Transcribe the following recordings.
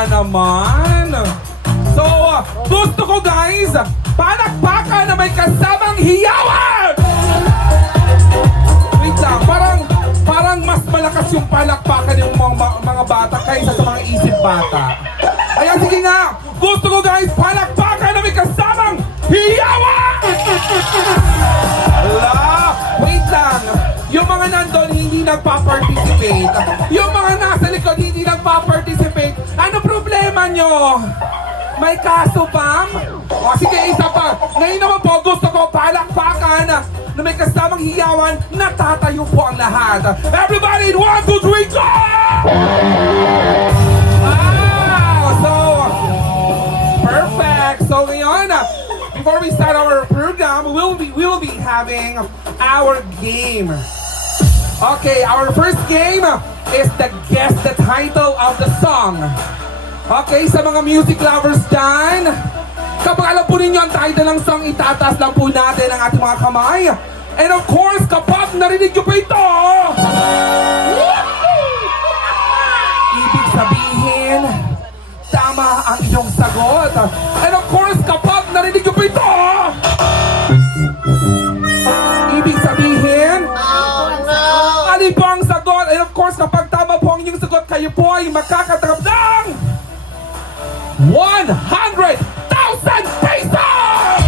na naman. So, gusto ko guys, palakpakan na may kasamang hiyawan! Wait lang, parang mas malakas yung palakpakan yung mga bata kaysa sa mga isip bata. Kaya sige nga, gusto ko guys, palakpakan na may kasamang hiyawan! Ala, wait lang. Yung mga nandun hindi nagpa-participate. Yung mga nasa likod hindi nagpa-participate. Ano problema nyo? May kaso, Pam? O sige, isa pa. Ngayon naman po, gusto ko palakpakan na may kasamang hiyawan, natatayo po ang lahat. Everybody in 1, 2, 3, go! Wow! So, perfect. So ngayon, before we start our program, we will be having our game. Okay, our first game is the guess the title of the song. Okay, sa mga music lovers dyan, kapag alam po ninyo ang title ng song, itataas lang po natin ang ating mga kamay. And of course, kapag narinig nyo pa ito, ibig sabihin, tama ang inyong sagot. And of course, kapag narinig nyo pa ito, ibig sabihin, alin po ang sagot. And of course, kapag tama po ang inyong sagot, kayo po ay makakatanggap ng 100,000 pesos!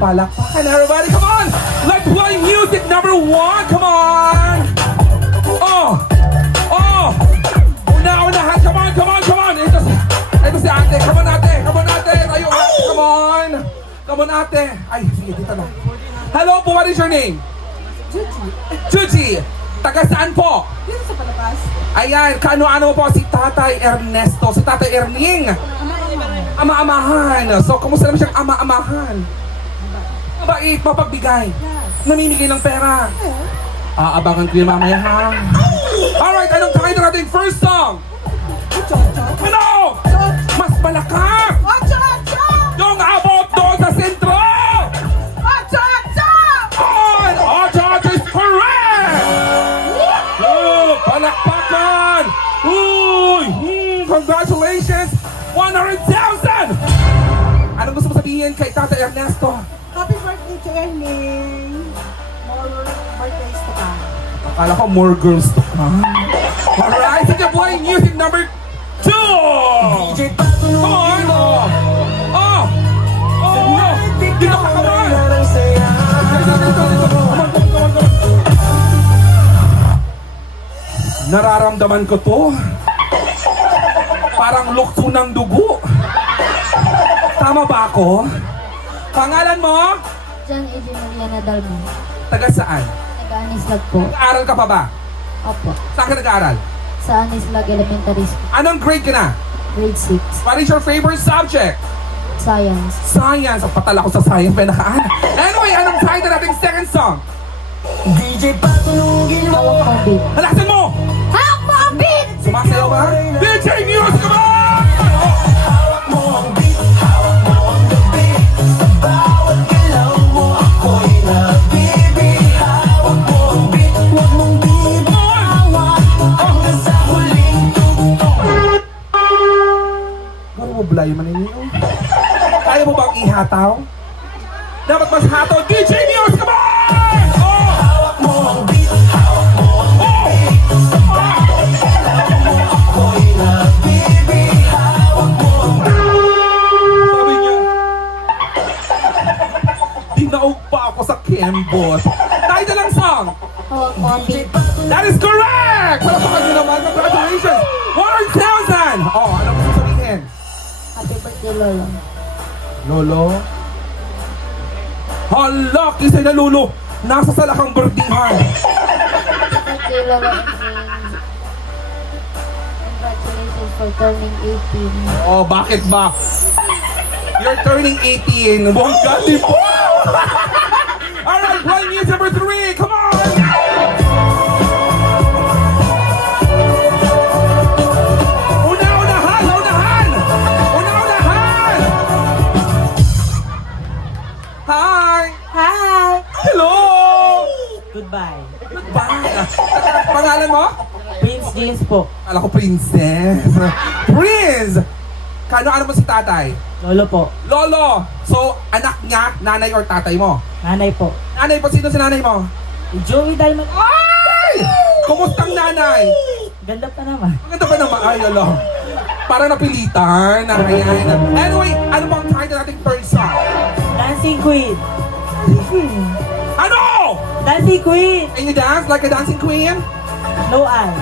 Palakpakan, everybody, come on! Let's play music number 1, come on! Oh! Oh! Una-unahan, come on, come on, come on! Ito si ate, come on ate, come on ate! Tayo, ate, come on! Come on ate! Ay, sige, dito na. Hello po, what is your name? Chuchi! Taga saan po? Dito sa Palapas. Ayan, kaano-ano po si Tatay Ernesto, si Tatay Erning. Ama-amahan. So, kumusta naman siyang ama-amahan? Mabait, mapagbigay. Namimigay ng pera. Aabangan ko yung mamaya ha. Alright, anong title natin first song? Ano? Mas malakas! Yung abot doon sa sentro! On! Ocho is correct! Palakpakan! Uy! Congratulations! 100,000! Anong gusto mo sabihin kay Tata Ernesto? Happy birthday to Erling. More birthdays to come. Akala ko more girls to come. Alright, sige boy, music number 2! Come on! Oh! Oh! Oh! Dito ka, come on! Nararamdaman ko to. Parang lukso ng dugo. Tama ba ako? Pangalan mo? John Edinariana Dalmo. Taga saan? Nag-Anislag po. Nag-aaral ka pa ba? Opo. Saan ka nag-aaral? Sa Anislag Elementary School. Anong grade ka na? Grade 6. What is your favorite subject? Science. Science. Ang patala ko sa science, may nakaana. Anyway, anong title nating second song? DJ patulugin mo. Hawak mo ang beat. Halasan mo! Hawak mo ang beat! Sumasayaw ba? DJ Music, come on! Hawak mo ang beat, hawak mo ang gabi. Sa bawat galaw mo ako'y nabibig. Hawak mo ang beat, huwag mong bibitawan. Hanggang sa huling tugtog. Garo mo bula yung maniniyo? Kaya mo bang ihataw? Dapat mas hataw. DJ Music, come on! Oh! Hawak mo ang beat, hawak mo ang gabi. Sa bawat galaw mo ako'y nabibig. Hawak mo ang Sabi niya, dinaog pa ako sa kembot. Title ng song! Hawak mo ang beat. That is correct! Palapakan nyo naman. Congratulations! 100,000! Oh, ano gusto sabihin? Happy birthday, Lolo. Lolo? Hala, kisay na Lolo. Nasa salakang birthday-han. Happy birthday, Lolo. And congratulations for turning 18. Oh, bakit ba? You're turning 18. Bongga, di po! Alright, play music number 3. Come on! Una-unahan! Una-unahan! Una-unahan! Hi! Hi! Hello! Goodbye. Bye. Pangalan mo? Prince James po. Kala ko princess. Prince! Ano mo si tatay? Lolo po. Lolo! So, anak niya, nanay or tatay mo? Nanay po. Nanay po, sino si nanay mo? Joey Diamond. Ay! Kumustang nanay? Ganda pa naman. Ang ganda pa naman. Ay, lolo. Para napilitan. Ayan. Anyway, ano bang title nating third song? Dancing Queen. Ano? Dancing Queen. Can you dance like a dancing queen? No eye.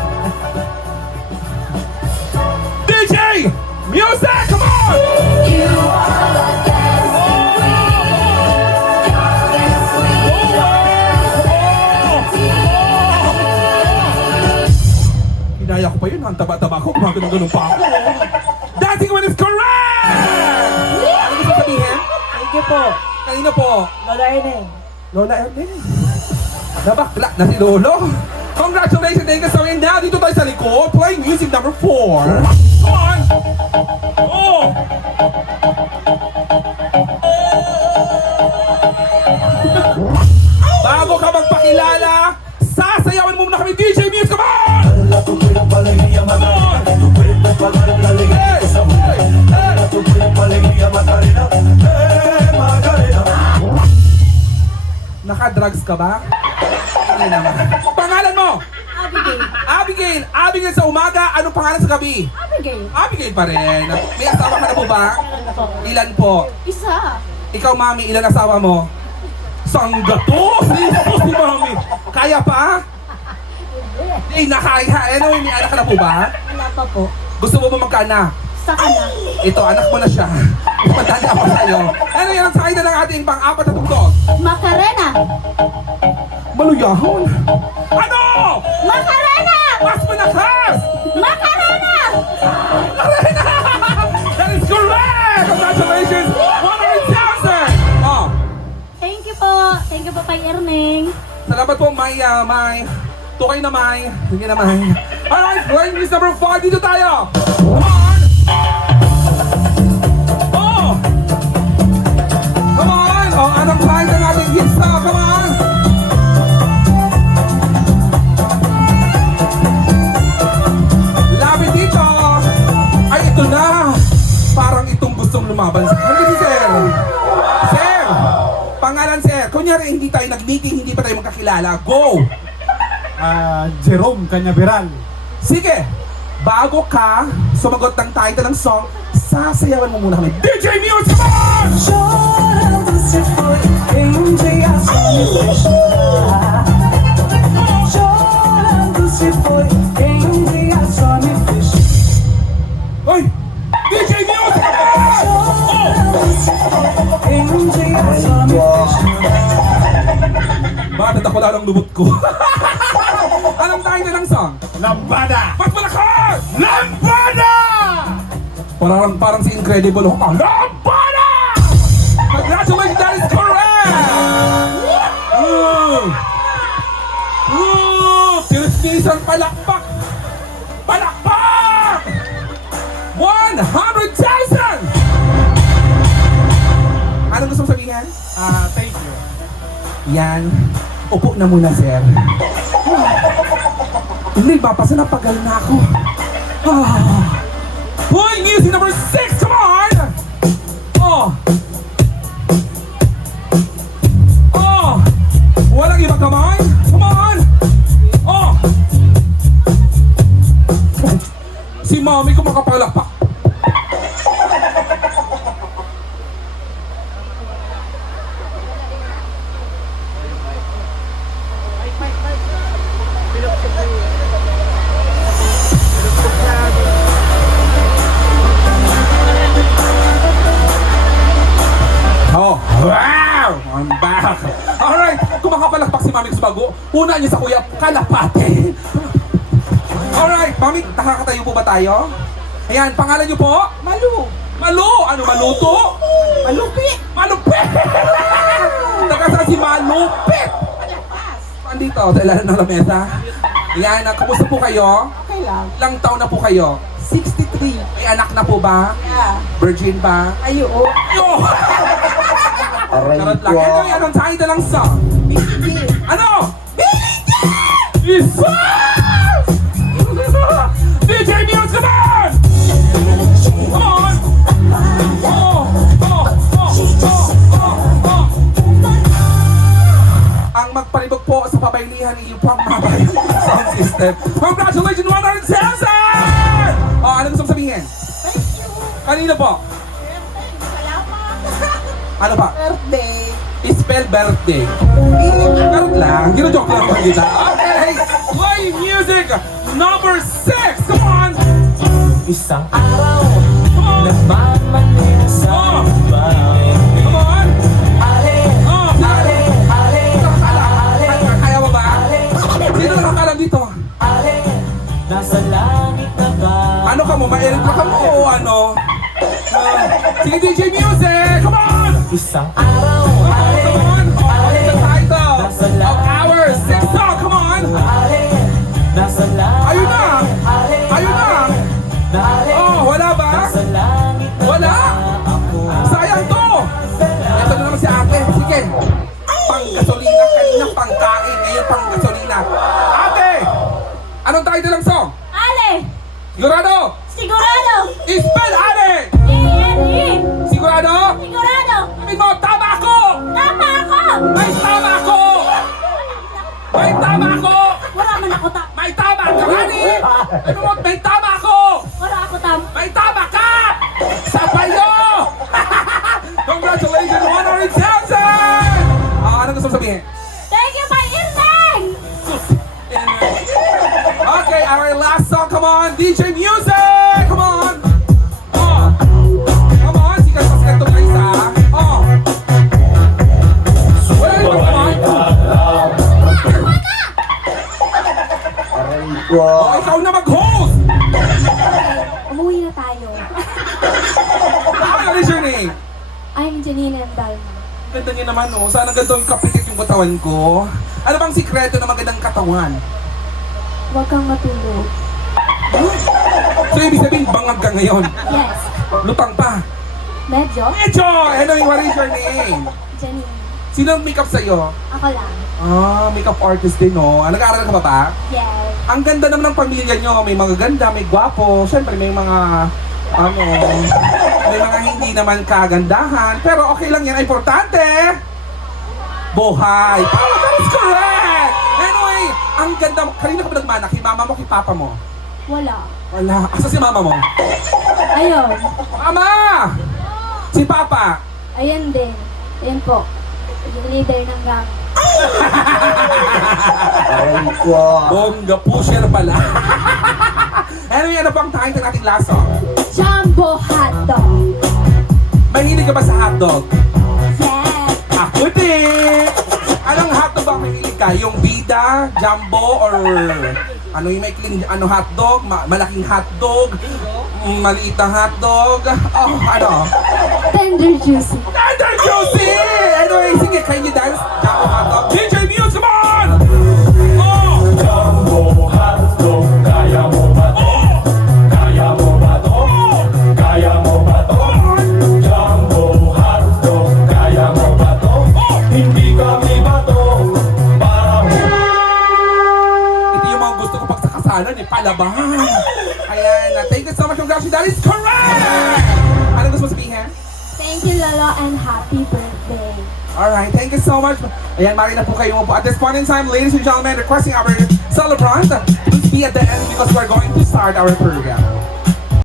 DJ! Music! Come on! Kinaya ko pa yun. Ang taba-taba ko. Gumagano-gano pa ako. Dancing Queen is correct! Ano gusto sabihin? Thank you po. Kanina po. Lola Erneng. Lola Ernest. Nabakla na si Lolo. Congratulations, thank you so much. Now, dito tayo sa likod. Playing music number 4. Come on! Oh! Bago ka magpakilala, sasayawan mo muna kami, DJ Muse. Come on! Tu cuerpo alegría Macarena, tu cuerpo para dar la alegría a esa mujer. Tu cuerpo alegría Macarena, Macarena. Naka-drugs ka ba? Hindi naman. Pangalan mo? Abigail. Abigail. Abigail sa umaga. Anong pangalan sa gabi? Abigail. Abigail pa rin. May asawa ka na po ba? Ilan po? Isa. Ikaw, mami, ilan asawa mo? Sanggato! Si mami. Kaya pa? Hindi, nakaya. Anyway, may anak ka na po ba? Wala pa po. Gusto mo ba magkaanak? Sa kana. Ito, anak mo na siya. Matanda ako sa'yo. Anyway, ang sakay na ng ating pang-apat na tugtog. Macarena. Maluyahon. Ano? Macarena. Mas malakas! Macarena. Arena! That is correct! Congratulations! 100,000! Oh, Thank you po. Thank you po kay Erneng. salamat po, May. Tukay na, May. Sige na, May. Alright, playing list number 5. Dito tayo! Come on! Oh! Come on! Oh, anong time na natin hit song? Come on! Lapit dito! Ay, ito na! Parang itong gustong lumaban sa... Hindi si Sir! Sir! Pangalan, Sir. Kunyari, hindi tayo nag-meeting, hindi pa tayo magkakilala. Go! Jerome Canyaveral. Sige! Bago ka sumagot ng title ng song, sasayawan mo muna kami. DJ Muse, come on! Chorando se foi, um dia só me deixar. Chorando se foi, um dia só me fez. Ay! DJ Muse, come on! Chorando se foi, um dia só me fez. Bakit ako lalang lubot ko? Anong title ng song? Lambada. Mas malakas! Lambada! Parang si Incredible Hulk. Lambada! Congratulations, that is correct! Tinis-tinisan, palakpak! Palakpak! 100,000! Anong gusto mong sabihin? Thank you. Yan. Upo na muna, sir. Hindi, mapasa na pagal na ako. Playing music number 6, come on! Oh! Oh! Walang iba kamay? Come on! Oh! Si mami ko makapalakpak. Oh, wow! I'm back! Alright, kung makapalakpak si Mami sa bago, una niya sa kuya, kalapate! Alright, Mami, nakakatayo po ba tayo? Ayan, pangalan niyo po? Malu! Malu! Ano, maluto? Malupit! Malupit! Nakasaan si Malupit! Andito, sa ilalim ng lamesa. Ayan, kumusta po kayo? Okay lang. Ilang taon na po kayo? 63. May anak na po ba? Yeah. Virgin ba? Ayo. Yo! Charot lang. Ito yung anong title lang song? Baby. Ano? Isa! DJ Muse, come on! Come on! Ang magpalibog po sa pabaylihan ng iyong pangmabay sound system. Congratulations, 100,000! Oh, ano gusto mong sabihin? Kanino po? Ano pa? Birthday. Spell birthday. Ganun lang. Gino-joke lang po kita. Okay! Play music number 6! Come on! Isang araw Come on! Nagmamanin sa bahay Come on! Ale, Oh! ale, ale, Kaya mo ba? Sino nakakalam dito? ale Nasa langit na ba? Ano ka mo? Ma-Eric ka mo o ano? Sige DJ Music! Come on! Isang araw Come on! Oh, what is the title of our 6th song? Come on! Ale, nasa langit Ayun na! Ale, Ayun na! ale, Oh, wala ba? nasa langit na Wala! ba ako? Sayang to! Ito na naman si ate. Sige. Pang-gasolina. Kanina pang-kain. Ngayon pang-gasolina. Ate! Anong title ng song? Ale! Sigurado? Sigurado! Spell Ale! A-N-E! Sigurado? Sigurado! Sabi mo, tama ako! Tama ako! May tama ako! May tama ako! Wala man ako tam. May tama ka, honey! Ano mo, may tama ako! Wala ako tam. May tama ka! Sabayo! Congratulations, 100,000! Ano gusto mo sabihin? Thank you, my Irneng! Okay, our last song, come on, DJ Music! Come on! Oh! Come on, sikat pa sikat itong isa. Oh! Wala rin ba, come on? Oh, ikaw na mag-host! Umuwi na tayo. What is your name? I'm Janine and Dalma. Ganda niya naman, no? Sana ganito yung kapikit yung katawan ko. Ano bang sikreto ng magandang katawan? Huwag kang matulog. So, ibig sabihin, bangag ka ngayon. Yes. Lutang pa. Medyo. Medyo! Ano yung what is your name? Janine. Sino ang makeup sa'yo? Ako lang. Ah, makeup artist din, no? Nag-aaral ka pa ba? Yes. Ang ganda naman ng pamilya nyo. May mga ganda, may gwapo. Siyempre, may mga, may mga hindi naman kagandahan. Pero okay lang yan. Ang importante, buhay. Oh, that is correct! Anyway, ang ganda. Kanina ka ba nagmanak? Kay mama mo, kay papa mo? Wala. Wala. Asa si mama mo? Ayun. Mama! Si papa? Ayan din. Ayan po. Yung leader ng gang. Bongga pusher pala. Anyway, ano pang title nating last song? Jumbo hotdog. Mahilig ka ba sa hotdog? Yes. Ako din! Anong hotdog ba ang mahilig ka? Yung bida, jumbo, or ano yung maikling hotdog? Malaking hotdog? Maliit na hotdog? Oh, ano? Tender juicy. Tender juicy! Anyway, sige, can you dance? Jumbo hotdog. DJ Muse, come on! Oh! Jumbo hotdog, kaya mo ba to? Kaya mo ba to? Kaya mo ba to? Jumbo hotdog, kaya mo ba to? Hindi kami ba to? Para mo Ito yung mga gusto ko pag sa kasalan, palabahan. Ayan, thank you so much. Congratulations, that is correct! Ano gusto mo sabihin? Thank you, Lolo, and happy birthday. Alright, thank you so much. Ayan, mari na po kayo mo po. At this point in time, ladies and gentlemen, requesting our celebrant, please be at the end because we're going to start our program.